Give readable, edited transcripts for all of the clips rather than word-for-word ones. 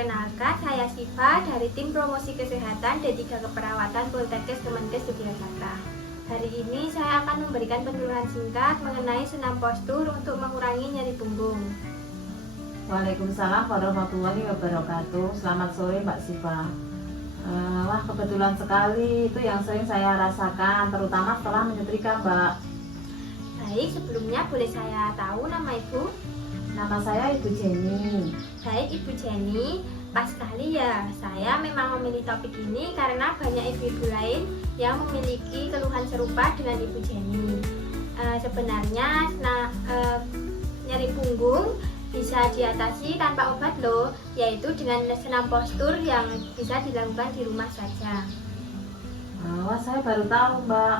Perkenalkan, saya Siva dari tim promosi kesehatan D3 Keperawatan Poltekkes Kemenkes Yogyakarta. Hari ini saya akan memberikan penyuluhan singkat mengenai senam postur untuk mengurangi nyeri punggung. Waalaikumsalam warahmatullahi wabarakatuh. Selamat sore Mbak Siva. Wah, kebetulan sekali itu yang sering saya rasakan, terutama setelah menyetrika, Mbak. Baik, sebelumnya boleh saya tahu nama Ibu? Nama saya Ibu Jenny. Baik Ibu Jenny, pas sekali ya. Saya memang memilih topik ini karena banyak ibu-ibu lain yang memiliki keluhan serupa dengan Ibu Jenny. Sebenarnya nyeri punggung bisa diatasi tanpa obat loh, yaitu dengan senam postur yang bisa dilakukan di rumah saja. Wah, saya baru tahu, Mbak.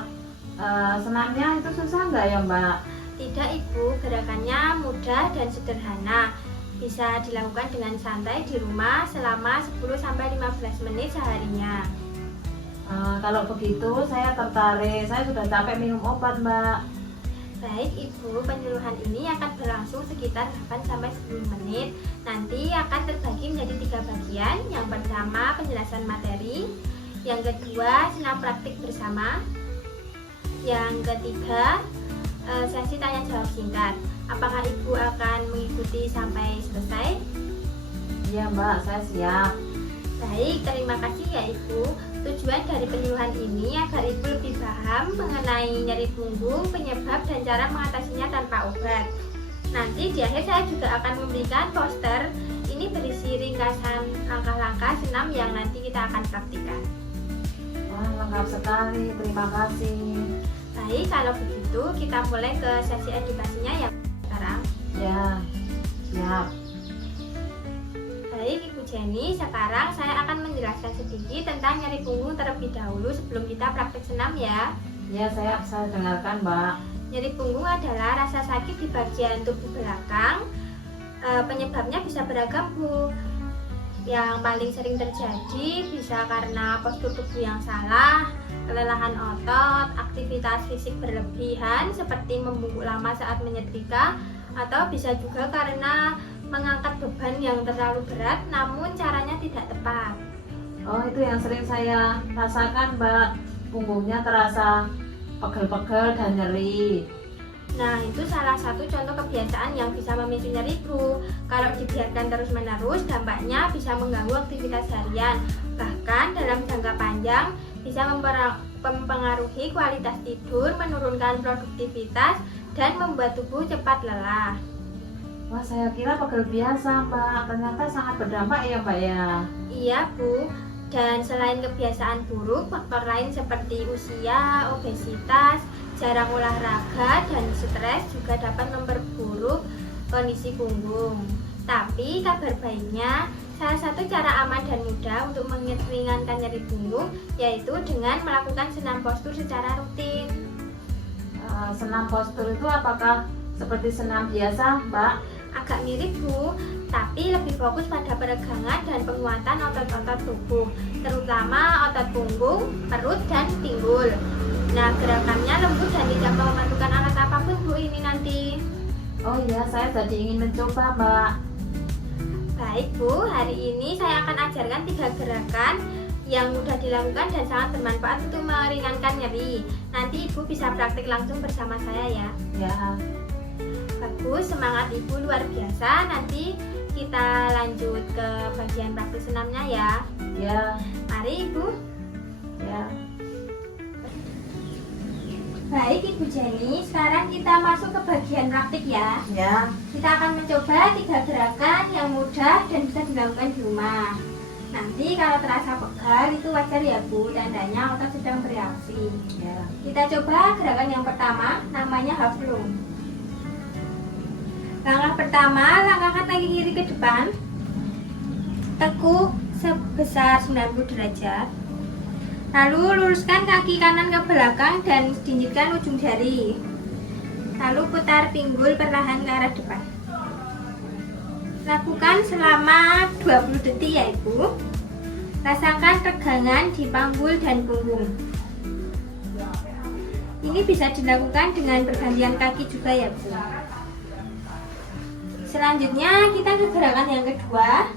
Senamnya itu susah nggak ya, Mbak? Tidak Ibu, gerakannya mudah dan sederhana. Bisa dilakukan dengan santai di rumah selama 10-15 menit seharinya. Kalau begitu saya tertarik, saya sudah capek minum obat, Mbak. Baik Ibu, penyuluhan ini akan berlangsung sekitar 8-10 menit. Nanti akan terbagi menjadi 3 bagian. Yang pertama penjelasan materi, yang kedua senam praktik bersama, yang ketiga sesi tanya jawab singkat. Apakah Ibu akan mengikuti sampai selesai? Iya, Mbak, saya siap. Baik, terima kasih ya Ibu. Tujuan dari penyuluhan ini agar Ibu lebih paham mengenai nyeri punggung, penyebab dan cara mengatasinya tanpa obat. Nanti di akhir saya juga akan memberikan poster. Ini berisi ringkasan langkah-langkah senam yang nanti kita akan praktikkan. Wah, lengkap sekali, terima kasih. Baik, kalau begitu kita mulai ke sesi edukasinya ya sekarang. Ya, siap. Baik Ibu Jenny, sekarang saya akan menjelaskan sedikit tentang nyeri punggung terlebih dahulu sebelum kita praktik senam ya. Ya, saya dengarkan, Mbak. Nyeri punggung adalah rasa sakit di bagian tubuh belakang. Penyebabnya bisa beragam Bu. Yang paling sering terjadi bisa karena postur tubuh yang salah, kelelahan otot, aktivitas fisik berlebihan seperti membungkuk lama saat menyetrika, atau bisa juga karena mengangkat beban yang terlalu berat namun caranya tidak tepat. Oh, itu yang sering saya rasakan, Mbak. Punggungnya terasa pegel-pegel dan nyeri. Nah, itu salah satu contoh kebiasaan yang bisa memicu nyeri Bu. Kalau dibiarkan terus-menerus, dampaknya bisa mengganggu aktivitas harian. Bahkan dalam jangka panjang bisa mempengaruhi kualitas tidur, menurunkan produktivitas, dan membuat tubuh cepat lelah. Wah, saya kira pegel biasa, Mbak. Ternyata sangat berdampak ya, Mbak ya. Iya Bu, dan selain kebiasaan buruk, faktor lain seperti usia, obesitas, jarang olahraga, dan stres juga dapat memperburuk kondisi punggung. Tapi kabar baiknya, salah satu cara aman dan mudah untuk meringankan nyeri punggung yaitu dengan melakukan senam postur secara rutin. Senam postur itu apakah seperti senam biasa, Mbak? Agak mirip Bu, tapi lebih fokus pada peregangan dan penguatan otot-otot tubuh, terutama otot punggung, perut, dan pinggul. Nah, gerakannya lembut dan tidak memerlukan alat apapun Bu ini nanti. Oh iya, saya jadi ingin mencoba, Mbak. Baik Bu, hari ini saya akan ajarkan 3 gerakan yang mudah dilakukan dan sangat bermanfaat untuk meringankan nyeri. Nanti Ibu bisa praktik langsung bersama saya ya. Ya. Bagus, semangat Ibu luar biasa. Nanti kita lanjut ke bagian praktik senamnya ya. Ya. Mari Ibu. Ya. Baik Ibu Jenny, sekarang kita masuk ke bagian praktik ya. Ya. Kita akan mencoba 3 gerakan yang mudah dan bisa dilakukan di rumah. Nanti kalau terasa pegal itu wajar ya Bu, tandanya otot sedang bereaksi. Ya. Kita coba gerakan yang pertama, namanya half lunge. Langkah pertama, langkahkan kaki kiri ke depan, tekuk sebesar 90 derajat. Lalu luruskan kaki kanan ke belakang dan jinjitkan ujung jari. Lalu putar pinggul perlahan ke arah depan. Lakukan selama 20 detik ya Ibu. Rasakan tegangan di panggul dan punggung. Ini bisa dilakukan dengan pergantian kaki juga ya Bu. Selanjutnya kita ke gerakan yang kedua.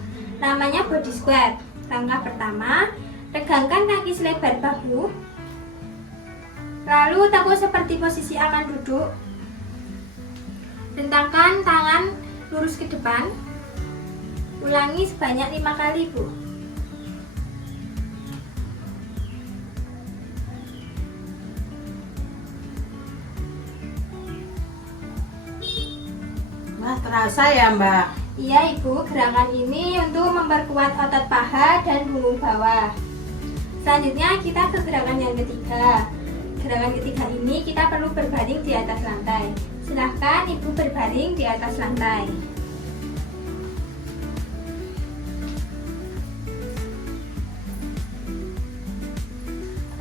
Namanya body squat. Langkah pertama, regangkan kaki selebar bahu. Lalu tekuk seperti posisi akan duduk. Rentangkan tangan lurus ke depan. Ulangi sebanyak 5 kali, Bu. Wah, terasa ya, Mbak? Iya, Ibu, gerakan ini untuk memperkuat otot paha dan punggung bawah. Selanjutnya kita ke gerakan yang ketiga. Gerakan ketiga ini kita perlu berbaring di atas lantai. Silahkan Ibu berbaring di atas lantai.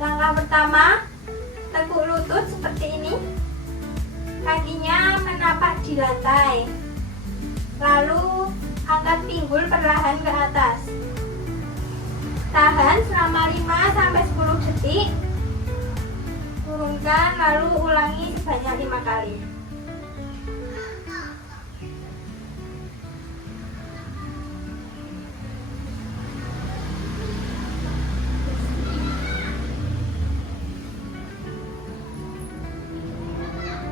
Langkah pertama, tekuk lutut seperti ini. Kakinya menapak di lantai. Lalu angkat pinggul perlahan ke atas. Tahan selama 5-10 detik. Turunkan lalu ulangi sebanyak 5 kali.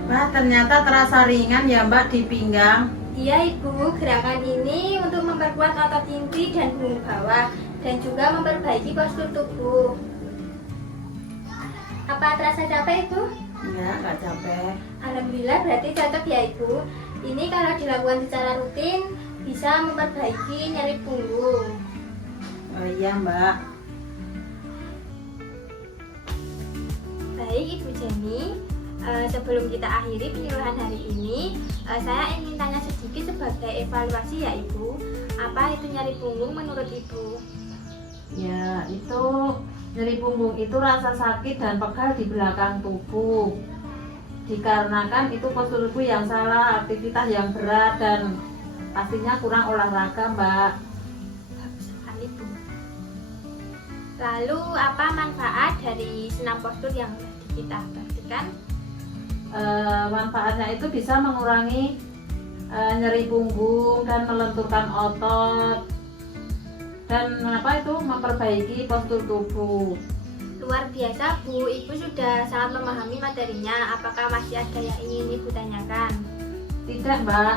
Wah, ternyata terasa ringan ya, Mbak, di pinggang. Iya, Ibu, gerakan ini untuk memperkuat otot inti dan punggung bawah dan juga memperbaiki postur tubuh. Apa terasa capek, Ibu? Iya, nggak capek. Alhamdulillah, berarti cocok ya, Ibu. Ini kalau dilakukan secara rutin bisa memperbaiki nyeri punggung. Oh iya, Mbak. Baik, Ibu Jenny. Sebelum kita akhiri penyuluhan hari ini, saya ingin tanya sedikit sebagai evaluasi ya, Ibu. Apa itu nyeri punggung menurut Ibu? Ya, itu nyeri punggung itu rasa sakit dan pegal di belakang tubuh. Dikarenakan itu postur tubuh yang salah, aktivitas yang berat, dan pastinya kurang olahraga, Mbak. Bagus sekali, Bu. Lalu apa manfaat dari senam postur yang kita praktikkan? Manfaatnya itu bisa mengurangi nyeri punggung dan melenturkan otot dan memperbaiki postur tubuh. Luar biasa, Bu. Ibu sudah sangat memahami materinya. Apakah masih ada yang ingin Ibu tanyakan? Tidak, Mbak.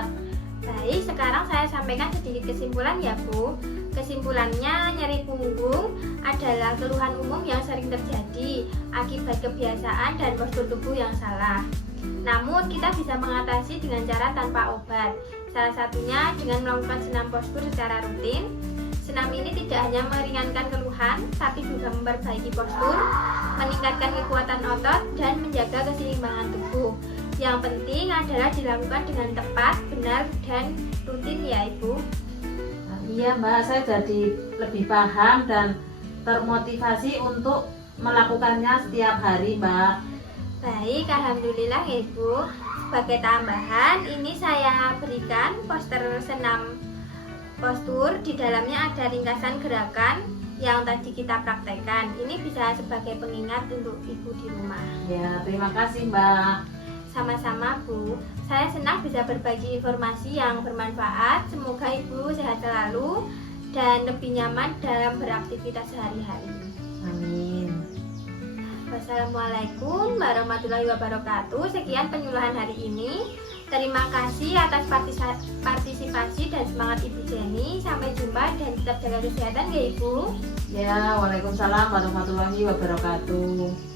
Baik, sekarang saya sampaikan sedikit kesimpulan ya, Bu. Kesimpulannya, nyeri punggung adalah keluhan umum yang sering terjadi akibat kebiasaan dan postur tubuh yang salah. Namun, kita bisa mengatasi dengan cara tanpa obat. Salah satunya dengan melakukan senam postur secara rutin. Senam ini tidak hanya meringankan keluhan, tapi juga memperbaiki postur, meningkatkan kekuatan otot, dan menjaga keseimbangan tubuh. Yang penting adalah dilakukan dengan tepat, benar, dan rutin ya, Ibu. Iya, Mbak, saya jadi lebih paham dan termotivasi untuk melakukannya setiap hari, Mbak. Baik, alhamdulillah ya, Ibu. Sebagai tambahan, ini saya berikan poster senam postur. Di dalamnya ada ringkasan gerakan yang tadi kita praktekkan. Ini bisa sebagai pengingat untuk Ibu di rumah. Ya, terima kasih, Mbak. Sama-sama, Bu. Saya senang bisa berbagi informasi yang bermanfaat. Semoga Ibu sehat selalu dan lebih nyaman dalam beraktivitas sehari-hari. Amin. Wassalamualaikum warahmatullahi wabarakatuh. Sekian penyuluhan hari ini. Terima kasih atas partisipasi dan semangat Ibu Jenny. Sampai jumpa dan tetap jaga kesehatan ya, Ibu. Ya, waalaikumsalam warahmatullahi wabarakatuh.